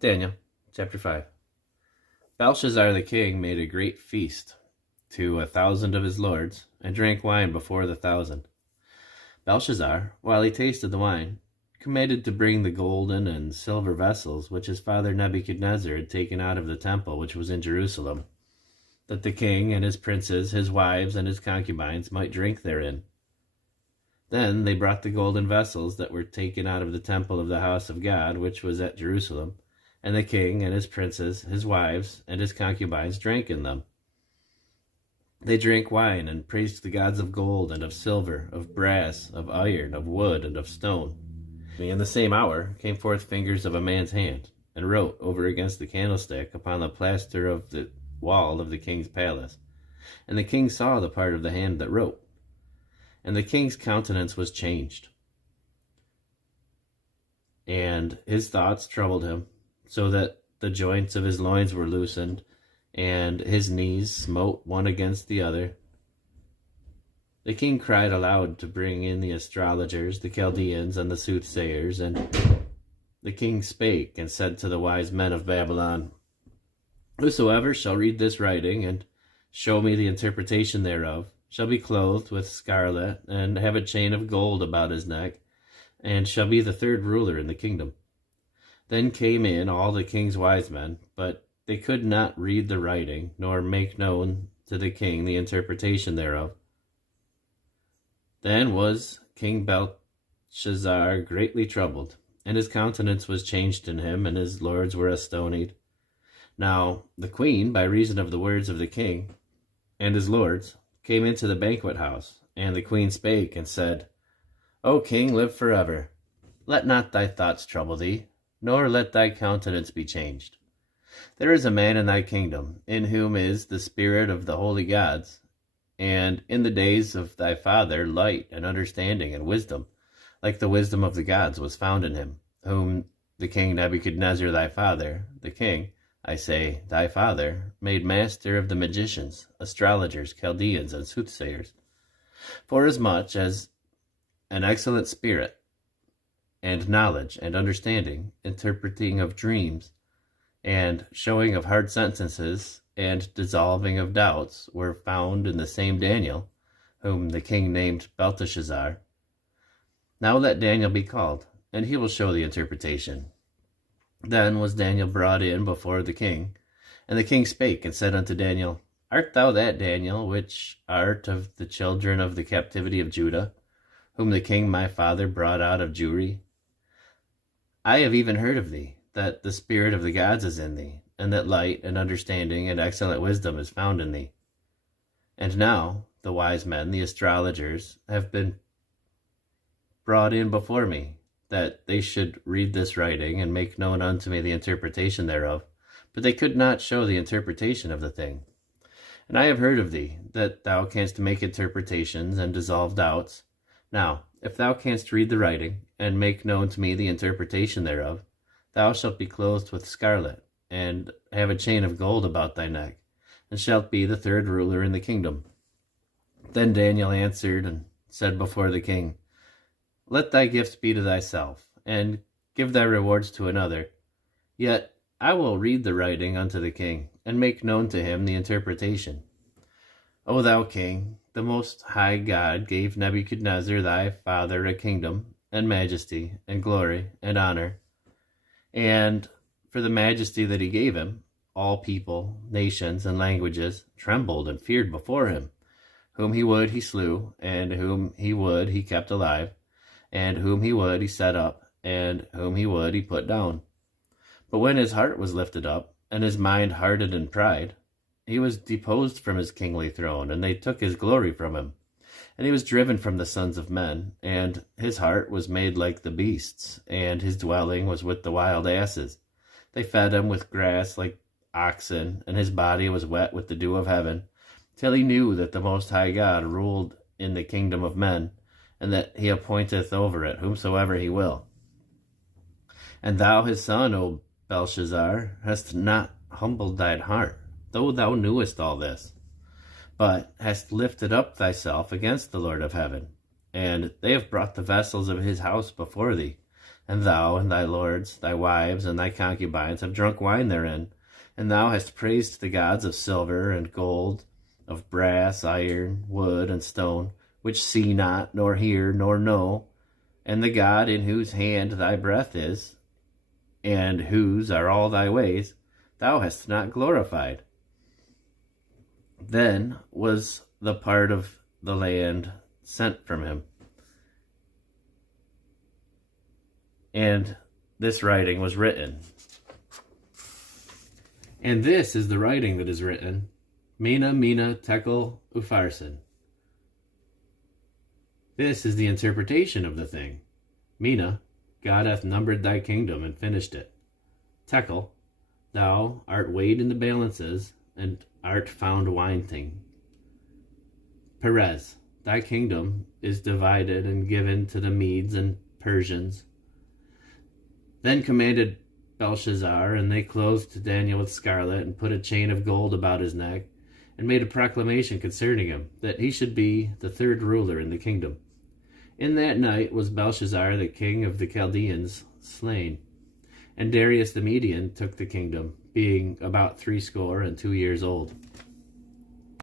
Daniel, chapter 5. Belshazzar the king made a great feast to 1,000 of his lords, and drank wine before the 1,000. Belshazzar, while he tasted the wine, commanded to bring the golden and silver vessels which his father Nebuchadnezzar had taken out of the temple which was in Jerusalem, that the king and his princes, his wives, and his concubines might drink therein. Then they brought the golden vessels that were taken out of the temple of the house of God, which was at Jerusalem, and the king and his princes, his wives, and his concubines drank in them. They drank wine and praised the gods of gold and of silver, of brass, of iron, of wood, and of stone. And in the same hour came forth fingers of a man's hand, and wrote over against the candlestick upon the plaster of the wall of the king's palace. And the king saw the part of the hand that wrote. And the king's countenance was changed, and his thoughts troubled him, so that the joints of his loins were loosened, and his knees smote one against the other. The king cried aloud to bring in the astrologers, the Chaldeans, and the soothsayers, and the king spake and said to the wise men of Babylon, Whosoever shall read this writing, and show me the interpretation thereof, shall be clothed with scarlet, and have a chain of gold about his neck, and shall be the third ruler in the kingdom. Then came in all the king's wise men, but they could not read the writing, nor make known to the king the interpretation thereof. Then was King Belshazzar greatly troubled, and his countenance was changed in him, and his lords were astonied. Now the queen, by reason of the words of the king and his lords, came into the banquet house, and the queen spake and said, O king, live forever. Let not thy thoughts trouble thee, nor let thy countenance be changed. There is a man in thy kingdom, in whom is the spirit of the holy gods, and in the days of thy father light and understanding and wisdom, like the wisdom of the gods, was found in him, whom the king Nebuchadnezzar thy father, the king, I say, thy father, made master of the magicians, astrologers, Chaldeans, and soothsayers, forasmuch as an excellent spirit, and knowledge, and understanding, interpreting of dreams, and showing of hard sentences, and dissolving of doubts, were found in the same Daniel, whom the king named Belteshazzar. Now let Daniel be called, and he will show the interpretation. Then was Daniel brought in before the king, and the king spake and said unto Daniel, Art thou that Daniel, which art of the children of the captivity of Judah, whom the king my father brought out of Jewry? I have even heard of thee, that the spirit of the gods is in thee, and that light and understanding and excellent wisdom is found in thee. And now the wise men, the astrologers, have been brought in before me, that they should read this writing and make known unto me the interpretation thereof, but they could not show the interpretation of the thing. And I have heard of thee, that thou canst make interpretations and dissolve doubts. Now, if thou canst read the writing, and make known to me the interpretation thereof, thou shalt be clothed with scarlet, and have a chain of gold about thy neck, and shalt be the third ruler in the kingdom. Then Daniel answered and said before the king, Let thy gifts be to thyself, and give thy rewards to another. Yet I will read the writing unto the king, and make known to him the interpretation. O thou king, the most high God gave Nebuchadnezzar thy father a kingdom, and majesty, and glory, and honor. And for the majesty that he gave him, all people, nations, and languages trembled and feared before him. Whom he would he slew, and whom he would he kept alive, and whom he would he set up, and whom he would he put down. But when his heart was lifted up, and his mind hardened in pride, he was deposed from his kingly throne, and they took his glory from him. And he was driven from the sons of men, and his heart was made like the beasts, and his dwelling was with the wild asses. They fed him with grass like oxen, and his body was wet with the dew of heaven, till he knew that the Most High God ruled in the kingdom of men, and that he appointeth over it whomsoever he will. And thou his son, O Belshazzar, hast not humbled thine heart, though thou knewest all this, but hast lifted up thyself against the Lord of heaven. And they have brought the vessels of his house before thee, And thou and thy lords, thy wives, and thy concubines have drunk wine therein. And thou hast praised the gods of silver and gold, of brass, iron, wood, and stone, which see not, nor hear, nor know, and the God in whose hand thy breath is, and whose are all thy ways, thou hast not glorified. Then was the part of the land sent from him. And this writing was written. And this is the writing that is written, Mina, Mina, Tekel, Upharsin. This is the interpretation of the thing. Mina, God hath numbered thy kingdom and finished it. Tekel, thou art weighed in the balances, and art found wanting. Perez, thy kingdom is divided and given to the Medes and Persians. Then commanded Belshazzar, and they clothed Daniel with scarlet, and put a chain of gold about his neck, and made a proclamation concerning him, that he should be the third ruler in the kingdom. In that night was Belshazzar, the king of the Chaldeans, slain. And Darius the Median took the kingdom, being about 62 years old.